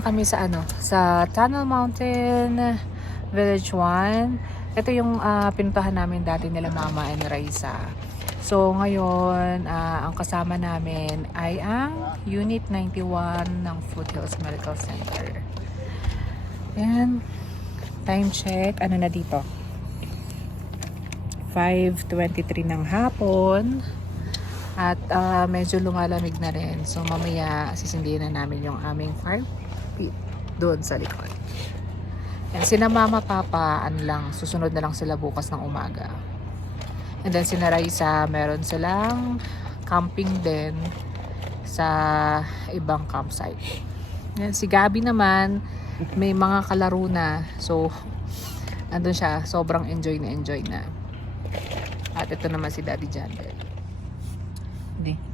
na kami sa sa Tunnel Mountain Village 1. Ito yung pinuntahan namin dati nila Mama and Raisa. So ngayon, ang kasama namin ay ang Unit 91 ng Foothills Medical Center. Ayan. Time check. Ano na dito? 5:23 ng hapon. At medyo lumalamig na rin. So mamaya sisindihin na namin yung aming fire pit doon sa likod. And sina Mama Papa, susunod na lang sila bukas ng umaga. And then sina Raisa, meron silang camping din sa ibang campsite. And si Gabi naman, may mga kalaro na. So andun siya, sobrang enjoy na. At ito naman si Daddy Jandel. Hindi.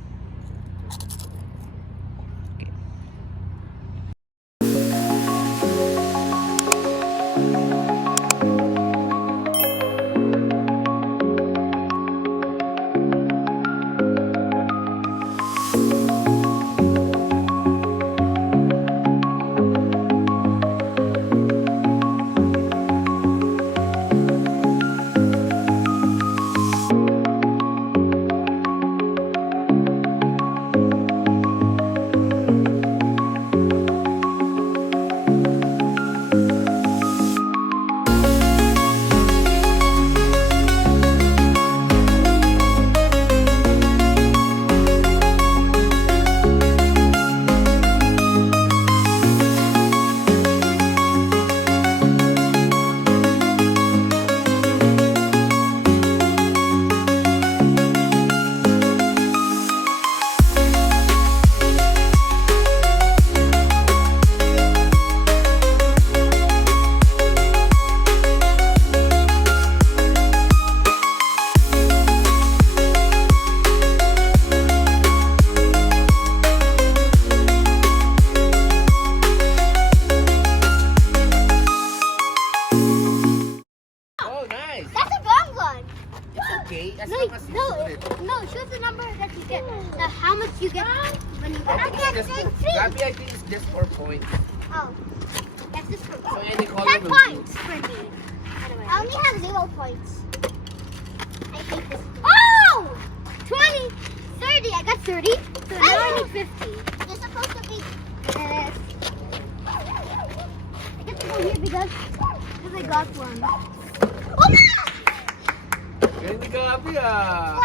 Choose the number that you get. How much you get when you get. Gabi, I think it's just 4 points. Oh, that's just for So any color 10 will points for me. Anyway, I only have 0 points. I hate this. Oh! 20, 30. I got 30. So now I need 50. You're supposed to be. I get to go here because I got one. Oh! Hindi Gabi ah.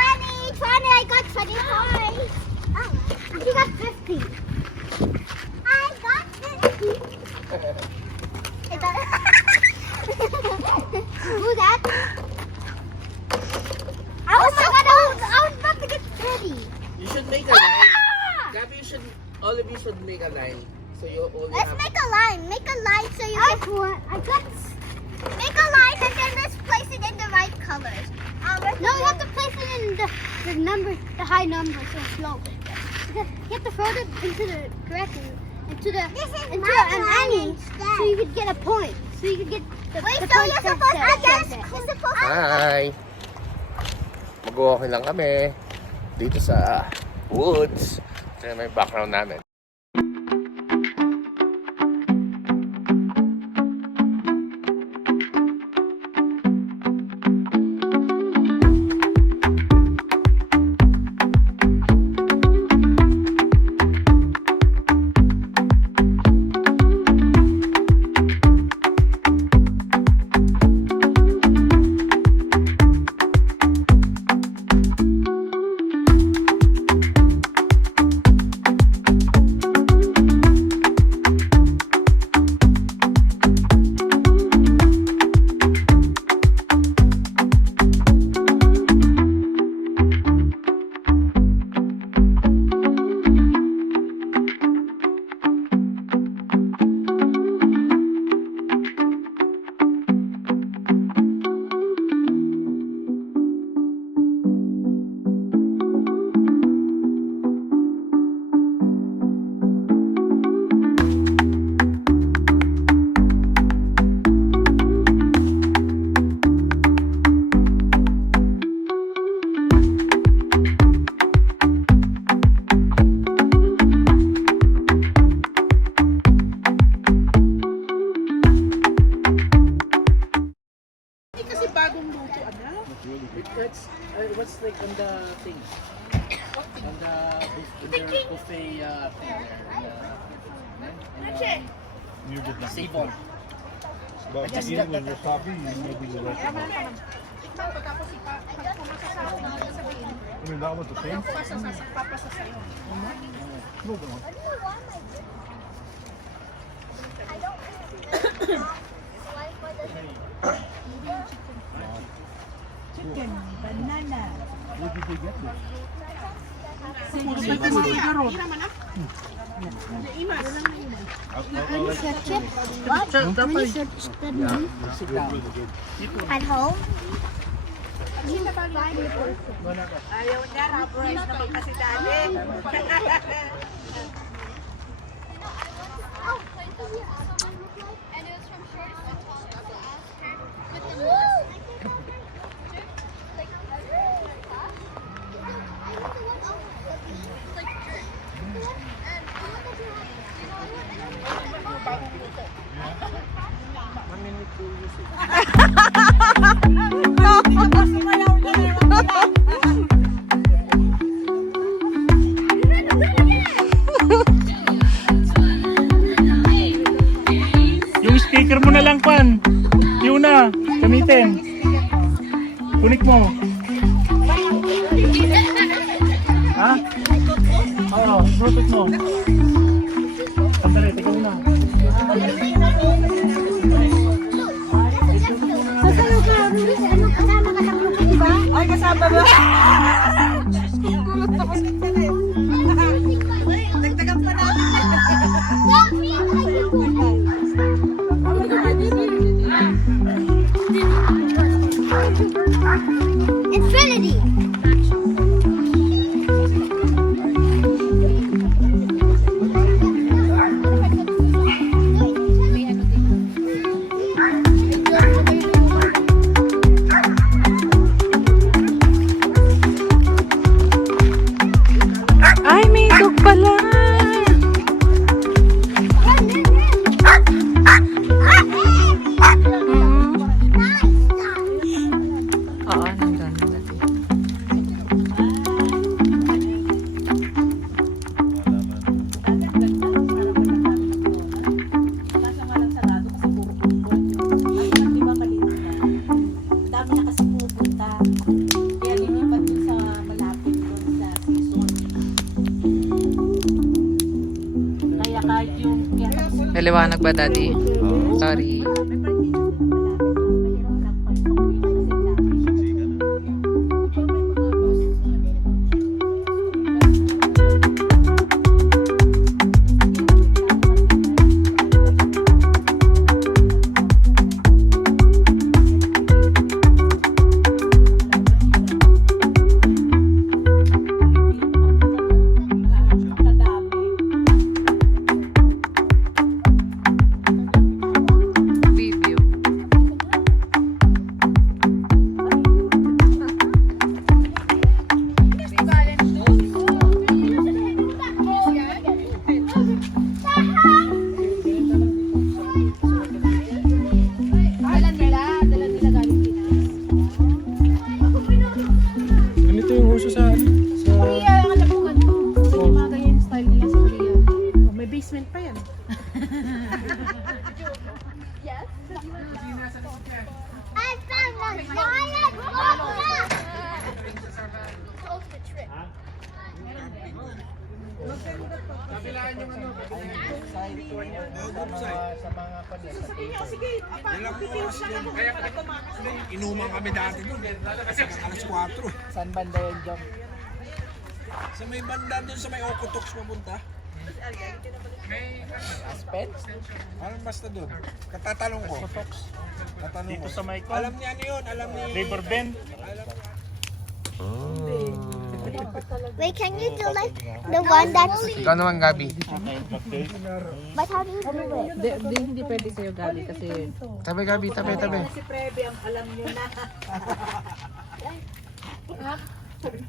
20, I got 20 points. Oh, you got 50. I got 50. Do that. I was about to get 30. You should make a line. Gabi, all of you should make a line. So you only Let's have... make a line. Make a line so you make a line and then let's place it in the right colors. No, you have to place it in the number, the high number, so it's low. You have to throw it into the correct, into an angle, so you could get a point. So you could get the point. So you're supposed to. Hi! Mag-walking lang kami dito sa woods. Ito na yung background namin. That's what's like on the thing, on the buffet thing there. Save on. But again, when you're stopping, you may be the rest of it. I mean, that was the same? No, no. Chicken, banana. Where did they get this? Chip? What? At home? Ayaw niya, rubberized naman kasi dali. And it was from short to tall. So ask her with the nose. Like, and the one that you have, you know what? Yung speaker mo na lang, Pan. Yun na, gamitin. Kunik mo. Ha? Oo, Bluetooth mo. Sandali, teka muna. Ay, kasama ba? Dagdagan pa natin. Infinity! Ay, may dog pala. Oo, nandun. Kaso nga lang sarado kasi puro kumpul. Ay, di ba maliit na? Dami na kasi pupunta. Kaya lilipat dun sa malapit dun sa season. Kaya kahit yung... Naliwanag ba, Daddy? Sorry. Video. Ganito yung uso sa... Korea ang alapungan ko. Kasi yung mga ganyan yung style nila sa Korea. Oh, may basement pa yan. I found a giant rocket! Inuman kami dati doon. Kasi alas 4. Saan banda yun, Jom? Sa may banda doon sa may Okotox papunta. Aspen? Parang basta doon. Katatanong ko. Tatanong Dito ko. sa may Alam niya ano yun? Alam ni... Labor Bend. Wait, can you do like the one that's... Ikaw naman, Gabi. But how do you do it? Hindi pwede sa'yo, Gabi, kasi Tabi, Gabi, tabi, tabi. Si Prebe ang alam nyo na.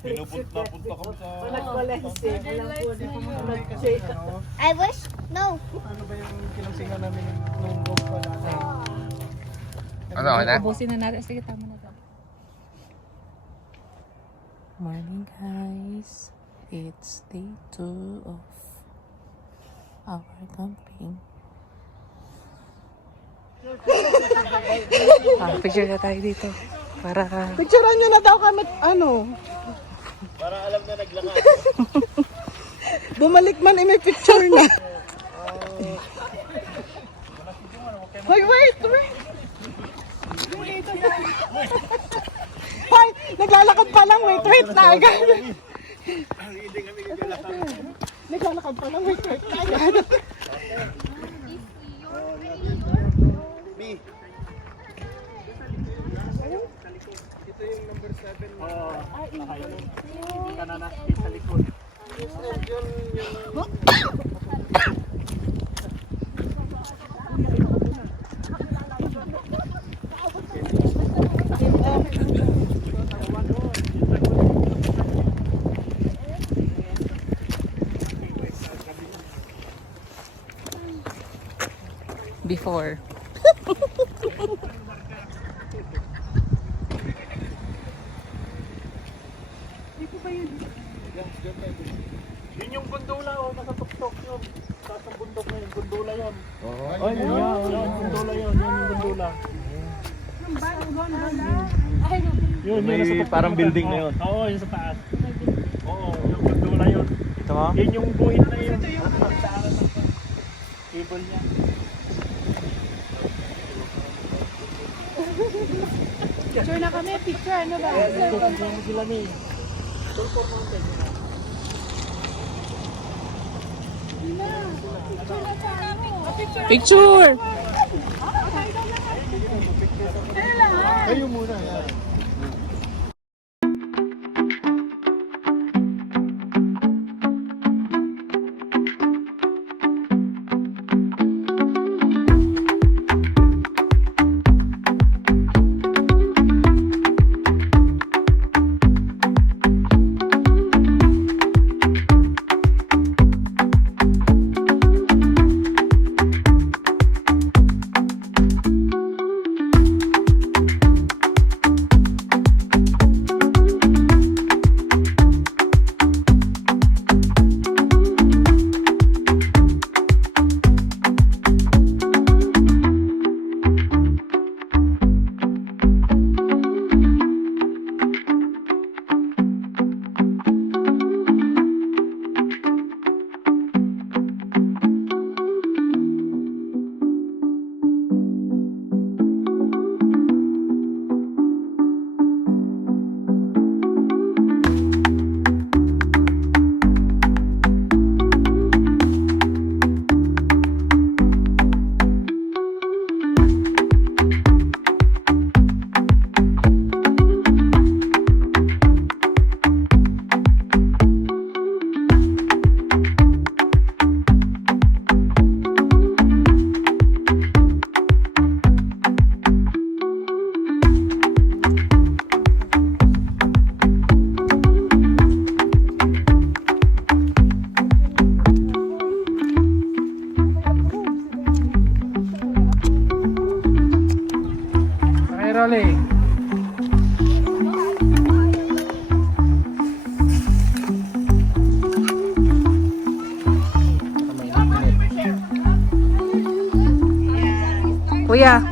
Pinupunta kami sa... Nag-Valense. Alam ko na nag-shake. I wish... No. Ano ba yung kinangsingan namin nung room pa natin? Ano, okay na? ubusin na natin. Sige, tama na. Morning guys, it's day 2 of our camping. Picture na tayo dito para Picturean nyo na daw kami, ano? Para alam na naglakad. Bumalik man, may picture na. Hoy, wait! Hoy, naglalakad pa lang, wait na agad. Naglalakad pa lang, wait na agad. Sa likod. before. Yun yung gondola, oh, nasa tuktok yun. Sa bundok na yun, gondola yun. Oo. Ay, yun, gondola yun, yun yung gondola. Yun, May nasa tuktok parang na. building na yun. Oo, yun sa taas. Oo, yung gondola yun. Ito mo? Yun yung buhit na yun. Daanan ng cable niya. Picture na kami, picture ano ba? Ano sila ni? Tulpor Mountain. Picture! Kayo muna, yan. Rolling. Kuya,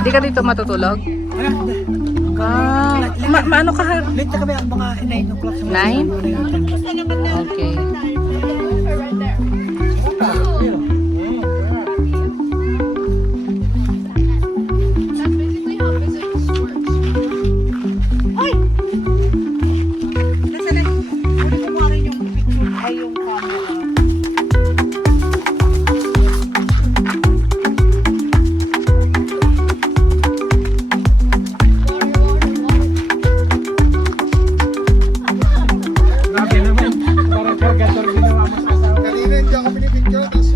hindi ka dito matutulog? Ah, maano ka? Late na kami ang mga 9 o'clock. 9? Okay. Kanina hindi ako pinipicture, tapos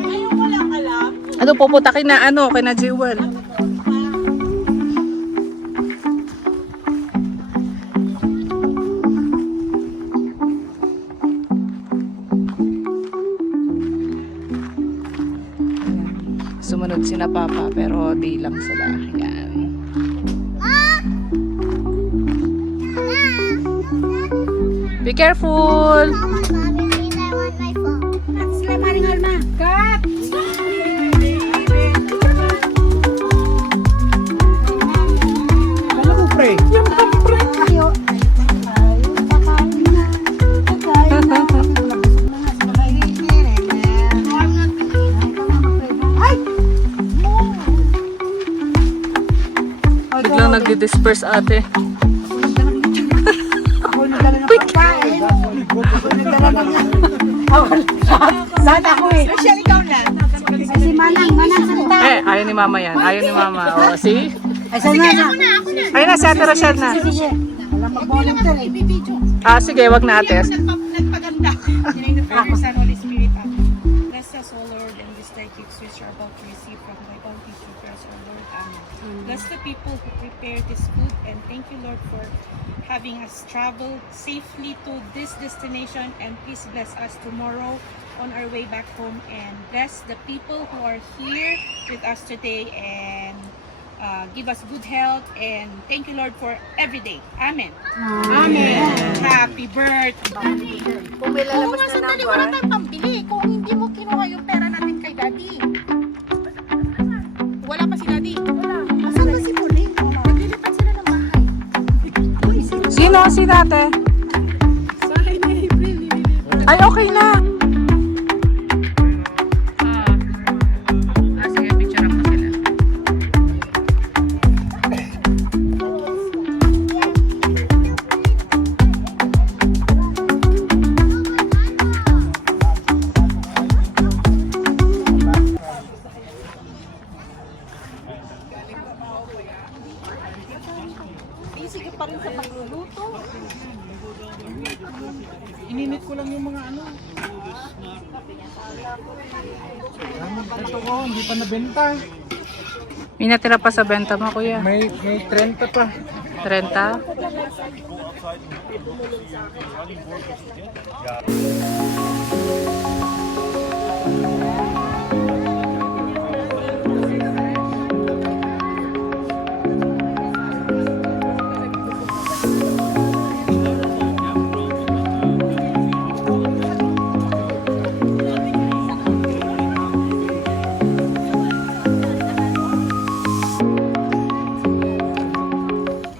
Ayun, walang alam. Ano, puputakin na ano, kay na Jewel. Sumunod sina Papa, pero di lang sila. Yan. Be careful! Come on, Mommy, please, I want my phone. Sila maring Alma. Cut! Ano mo, pre? Biglang nagdi-disperse ate. Ako nagdala ng pagkain. Ako nagdala ng... Lahat ako eh. Special ikaw lang. Si Manang salita. Ayaw ni mama yan. Ayaw ni mama. O, see? Ay, sige, ako na. Ayun na, si Ate Rochelle na. Walang mag-volunteer eh. Sige, wag na ate. Nagpaganda. In the name of the Father, Son, Holy Spirit, Amen. Bless us, O Lord, and this thy gifts which are about to receive from thy bounty through Christ our Lord. Amen. Bless the people who prepare this food, and thank you, Lord, for having us travel safely to this destination, and please bless us tomorrow on our way back home, and bless the people who are here with us today, and give us good health, and thank you, Lord, for every day. Amen. Amen. Happy birthday. Kung may lalabas na number. Wala tayong pambili. Kung hindi mo kinuha yung pera natin kay Daddy. Wala pa si Daddy. Wala. Asan ba si Pauline? Naglilipat sila ng bahay. Sino si ate? Ay, okay na. Sige, picture ako sila. Sige pa rin sa pagluluto. Ininit ko lang yung mga ano. Ito ko, hindi pa nabenta. May natira pa sa benta mo, kuya. May 30 pa. 30?